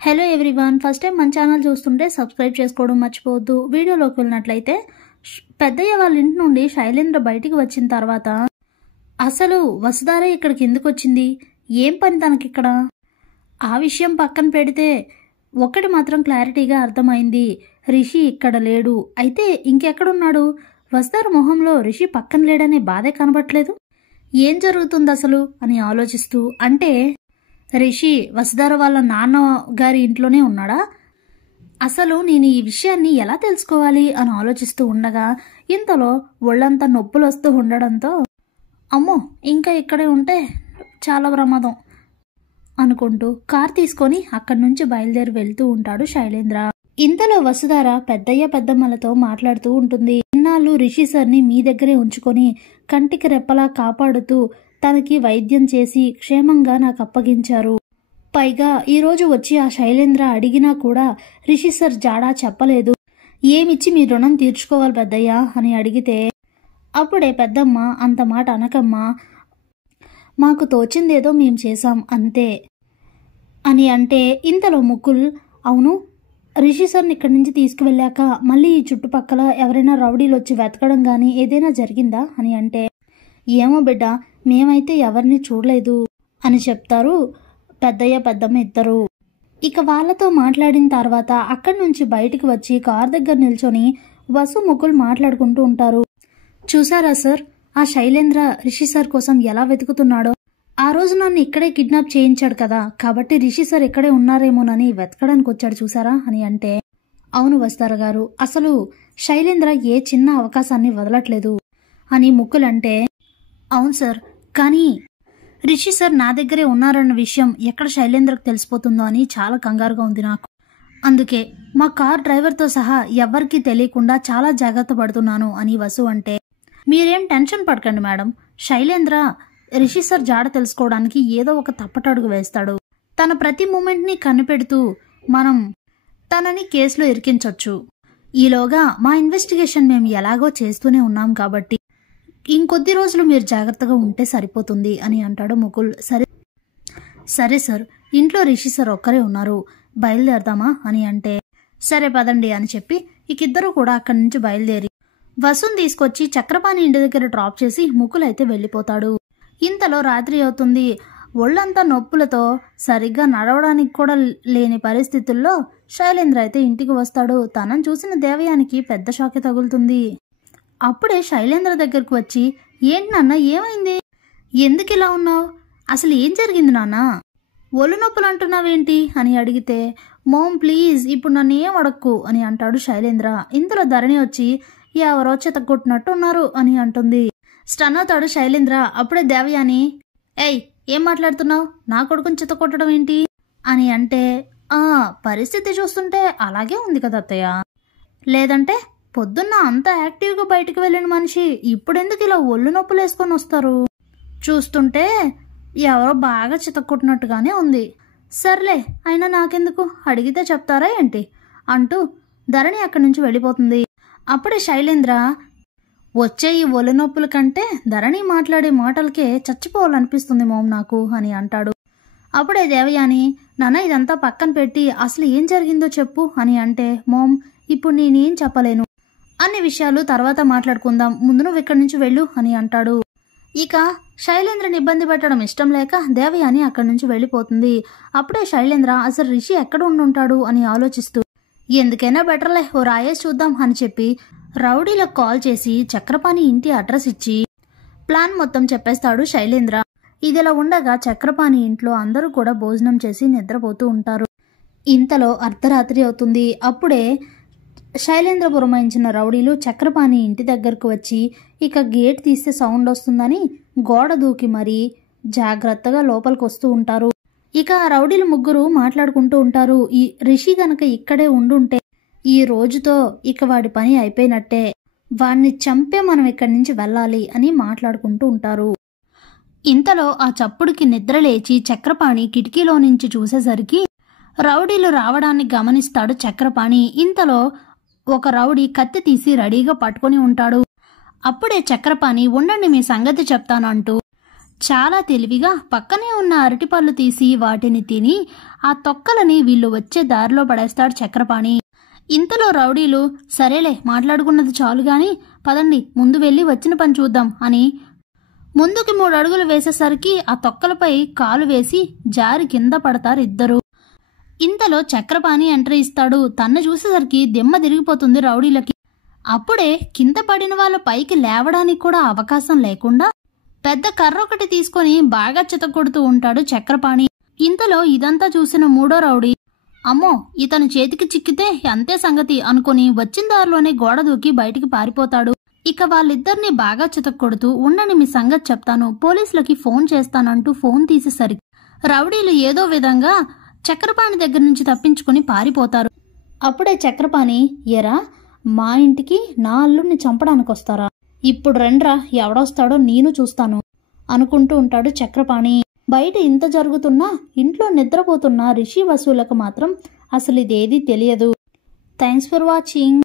Hello everyone, first time మన channel చూస్తుంటే subscribe చేసుకోవడం మర్చిపోవద్దు. వీడియోలోకి వెళ్ళినట్లయితే పెద్దయ్య వాళ్ళ ఇంటి నుండి శైలేంద్ర బయటికి వచ్చిన తర్వాత అసలు వసుధార ఇక్కడికి ఎందుకు వచ్చింది, ఏం పని తనకిక్కడ, ఆ విషయం పక్కన పెడితే ఒకటి మాత్రం క్లారిటీగా అర్థమైంది. రిషి ఇక్కడ లేడు. అయితే ఇంకెక్కడున్నాడు? వసుధార మొహంలో రిషి పక్కన లేడనే బాధే కనబట్లేదు. ఏం జరుగుతుంది అసలు అని ఆలోచిస్తూ, అంటే రిషి వసుధార వాళ్ళ నాన్న గారి ఇంట్లోనే ఉన్నాడా? అసలు నేను ఈ విషయాన్ని ఎలా తెలుసుకోవాలి అని ఆలోచిస్తూ ఉండగా ఇంతలో ఒళ్ళంతా నొప్పులు వస్తూ ఉండడంతో అమ్మో ఇంకా ఇక్కడే ఉంటే చాలా ప్రమాదం అనుకుంటూ కార్ తీసుకొని అక్కడి నుంచి బయలుదేరి వెళ్తూ ఉంటాడు శైలేంద్ర. ఇంతలో వసుధార పెద్దయ్య పెద్దమ్మలతో మాట్లాడుతూ ఉంటుంది. ఇన్నాళ్ళు రిషి సార్ని మీ దగ్గరే ఉంచుకొని కంటికి రెప్పలా కాపాడుతూ తనకి వైద్యం చేసి క్షేమంగా నాకు అప్పగించారు. పైగా ఈరోజు వచ్చి ఆ శైలేంద్ర అడిగినా కూడా రిషి సార్ జాడా చెప్పలేదు. ఏమిచ్చి మీ రుణం తీర్చుకోవాలి పెద్దయ్య అని అడిగితే అప్పుడే పెద్దమ్మ అంత మాట అనకమ్మా, మాకు తోచిందేదో మేం చేశాం అంతే అని అంటే ఇంతలో ముకుల్ అవును రిషి సార్ని ఇక్కడి నుంచి తీసుకువెళ్ళాక మళ్ళీ ఈ చుట్టుపక్కల ఎవరైనా రౌడీలు వచ్చి వెతకడం గానీ ఏదైనా జరిగిందా అని అంటే ఏమో బిడ్డ, మేమైతే ఎవరిని చూడలేదు అని చెప్తారు పెద్దయ్య పెద్దమ్మ ఇద్దరు. ఇక వాళ్ళతో మాట్లాడిన తర్వాత అక్కడి నుంచి బయటికి వచ్చి కార్ దగ్గర నిల్చొని వసు ముకుల్ మాట్లాడుకుంటూ ఉంటారు. చూసారా సార్, ఆ శైలేంద్ర రిషి సార్ కోసం ఎలా వెతుకుతున్నాడో. ఆ రోజు నన్ను ఇక్కడే కిడ్నాప్ చేయించాడు కదా, కాబట్టి రిషి సార్ ఇక్కడే ఉన్నారేమోనని వెతకడానికి వచ్చాడు చూసారా అని అంటే అవును వసుధార గారు, అసలు శైలేంద్ర ఏ చిన్న అవకాశాన్ని వదలట్లేదు అని ముకుల్ అంటే అవును సార్, కానీ రిషి సార్ నా దగ్గరే ఉన్నారన్న విషయం ఎక్కడ శైలేంద్రకు తెలిసిపోతుందో అని చాలా కంగారుగా ఉంది నాకు. అందుకే మా కార్ డ్రైవర్తో సహా ఎవ్వరికీ తెలియకుండా చాలా జాగ్రత్త పడుతున్నాను అని వసు అంటే మీరేం టెన్షన్ పడకండి మేడం, శైలేంద్ర రిషి సార్ జాడ తెలుసుకోవడానికి ఏదో ఒక తప్పటడుగు వేస్తాడు. తన ప్రతి మూమెంట్ని కనిపెడుతూ మనం తనని కేసులో ఇరికించొచ్చు. ఈలోగా మా ఇన్వెస్టిగేషన్ మేము ఎలాగో చేస్తూనే ఉన్నాం కాబట్టి ఇంకొద్ది రోజులు మీరు జాగ్రత్తగా ఉంటే సరిపోతుంది అని అంటాడు ముకుల్. సరే సార్, ఇంట్లో రిషి సార్ ఒక్కరే ఉన్నారు, బయలుదేరదామా అని అంటే సరే పదండి అని చెప్పి ఇకిద్దరూ కూడా అక్కడి నుంచి బయలుదేరి వసుని తీసుకొచ్చి చక్రపాణి ఇంటి దగ్గర డ్రాప్ చేసి ముకుల్ అయితే వెళ్ళిపోతాడు. ఇంతలో రాత్రి అవుతుంది. ఒళ్ళంతా నొప్పులతో సరిగ్గా నడవడానికి కూడా లేని పరిస్థితుల్లో శైలేంద్ర అయితే ఇంటికి వస్తాడు. తనను చూసిన దేవయానికి పెద్ద షాకే తగులుతుంది. అప్పుడే శైలేంద్ర దగ్గరకు వచ్చి ఏంటి నాన్న, ఏమైంది, ఎందుకు ఇలా ఉన్నావు, అసలు ఏం జరిగింది నాన్న, ఒళ్ళు నొప్పులు అంటున్నావేంటి అని అడిగితే మోమ్ ప్లీజ్ ఇప్పుడు నన్ను ఏం అడక్కు అని అంటాడు శైలేంద్ర. ఇంతలో ధరణి వచ్చి ఎవరో చితగొట్టినట్టు ఉన్నారు అని అంటుంది. స్టన్ అవుతాడు శైలేంద్ర. అప్పుడే దేవయాని ఏయ్ ఏం మాట్లాడుతున్నావు, నా కొడుకుని చితగొట్టడం ఏంటి అని అంటే పరిస్థితి చూస్తుంటే అలాగే ఉంది కదా అత్తయ్య, లేదంటే పొద్దున్న అంత యాక్టివ్గా బయటికి వెళ్ళిన మనిషి ఇప్పుడెందుకు ఇలా ఒళ్ళు నొప్పులు వేసుకొని వస్తారు, చూస్తుంటే ఎవరో బాగా చితక్కొట్టినట్టుగానే ఉంది. సర్లే అయినా నాకెందుకు, అడిగితే చెప్తారా ఏంటి అంటూ ధరణి అక్కడి నుంచి వెళ్ళిపోతుంది. అప్పుడే శైలేంద్ర వచ్చే ఈ ఒళ్ళు నొప్పుల కంటే ధరణి మాట్లాడే మాటలకే చచ్చిపోవాలనిపిస్తుంది మోమ్ నాకు అని అంటాడు. అప్పుడే దేవయాని నాన్న ఇదంతా పక్కన పెట్టి అసలు ఏం జరిగిందో చెప్పు అని అంటే మోమ్ ఇప్పుడు నేనేం చెప్పలేను, అన్ని విషయాలు తర్వాత మాట్లాడుకుందాం, ముందు నువ్వు ఇక్కడి నుంచి వెళ్ళు అని అంటాడు. ఇక శైలేంద్రని ఇబ్బంది పెట్టడం ఇష్టం లేక దేవయాని అక్కడి నుంచి వెళ్ళిపోతుంది. అప్పుడే శైలేంద్ర అసలు రిషి ఎక్కడ ఉండుంటాడు అని ఆలోచిస్తూ ఎందుకైనా బెటర్లే ఓ రాయేసి చూద్దాం అని చెప్పి రౌడీలకు కాల్ చేసి చక్రపాణి ఇంటి అడ్రస్ ఇచ్చి ప్లాన్ మొత్తం చెప్పేస్తాడు శైలేంద్ర. ఇదిలా ఉండగా చక్రపాణి ఇంట్లో అందరూ కూడా భోజనం చేసి నిద్రపోతూ ఉంటారు. ఇంతలో అర్ధరాత్రి అవుతుంది. అప్పుడే శైలేంద్ర పురమాయించిన రౌడీలు చక్రపాణి ఇంటి దగ్గరకు వచ్చి ఇక గేట్ తీస్తే సౌండ్ వస్తుందని గోడ దూకి మరీ జాగ్రత్తగా లోపలికి వస్తూ ఉంటారు. ఇక రౌడీలు ముగ్గురు మాట్లాడుకుంటూ ఉంటారు. ఈ రిషి గనక ఇక్కడే ఉండుంటే ఈ రోజుతో ఇక వాడి పని అయిపోయినట్టే, వాడిని చంపే మనం ఇక్కడి నుంచి వెళ్ళాలి అని మాట్లాడుకుంటూ ఉంటారు. ఇంతలో ఆ చప్పుడుకి నిద్రలేచి చక్రపాణి కిటికీలో నుంచి చూసేసరికి రౌడీలు రావడాన్ని గమనిస్తాడు చక్రపాణి. ఇంతలో ఒక రౌడీ కత్తి తీసి రెడీగా పట్టుకొని ఉంటాడు. అప్పుడే చక్రపాణి ఉండండి మీ సంగతి చెప్తాను అంటూ చాలా తెలివిగా పక్కనే ఉన్న అరటిపళ్ళు తీసి వాటిని తిని ఆ తొక్కలని వీళ్ళు వచ్చే దారిలో పడేస్తాడు చక్రపాణి. ఇంతలో రౌడీలు సరేలే మాట్లాడుకున్నది చాలు గాని పదండి ముందు వెళ్ళి వచ్చిన పని చూద్దాం అని ముందుకి 3 అడుగులు వేసేసరికి ఆ తొక్కలపై కాలు వేసి జారి కింద పడతారు ఇద్దరు. ఇంతలో చక్రపాణి ఎంట్రీ ఇస్తాడు. తన్ను చూసేసరికి దిమ్మ తిరిగిపోతుంది రౌడీలకి. అప్పుడే కింద పడిన వాళ్ళ పైకి లేవడానికి కూడా అవకాశం లేకుండా పెద్ద కర్ర ఒకటి తీసుకొని బాగా చితకొడుతూ ఉంటాడు చక్రపాణి. ఇంతలో ఇదంతా చూసిన 3వ రౌడీ అమ్మో ఇతను చేతికి చిక్కితే అంతే సంగతి అనుకుని వచ్చిన దారిలోనే గోడ దూకి బయటికి పారిపోతాడు. ఇక వాళ్ళిద్దరిని బాగా చితక్కొడుతూ ఉండండి మీ సంగతి చెప్తాను, పోలీసులకి ఫోన్ చేస్తానంటూ ఫోన్ తీసేసరికి రౌడీలు ఏదో విధంగా చక్రపాణి దగ్గర నుంచి తప్పించుకుని పారిపోతారు. అప్పుడే చక్రపాణి ఎరా మా ఇంటికి నా అల్లుడిని చంపడానికి వస్తారా, ఇప్పుడు రండ్రా ఎవడొస్తాడో నేను చూస్తాను అనుకుంటూ ఉంటాడు చక్రపాణి. బయట ఇంత జరుగుతున్నా ఇంట్లో నిద్రపోతున్న రిషి వసులకు మాత్రం అసలు ఇదేదీ తెలియదు. Thanks for watching.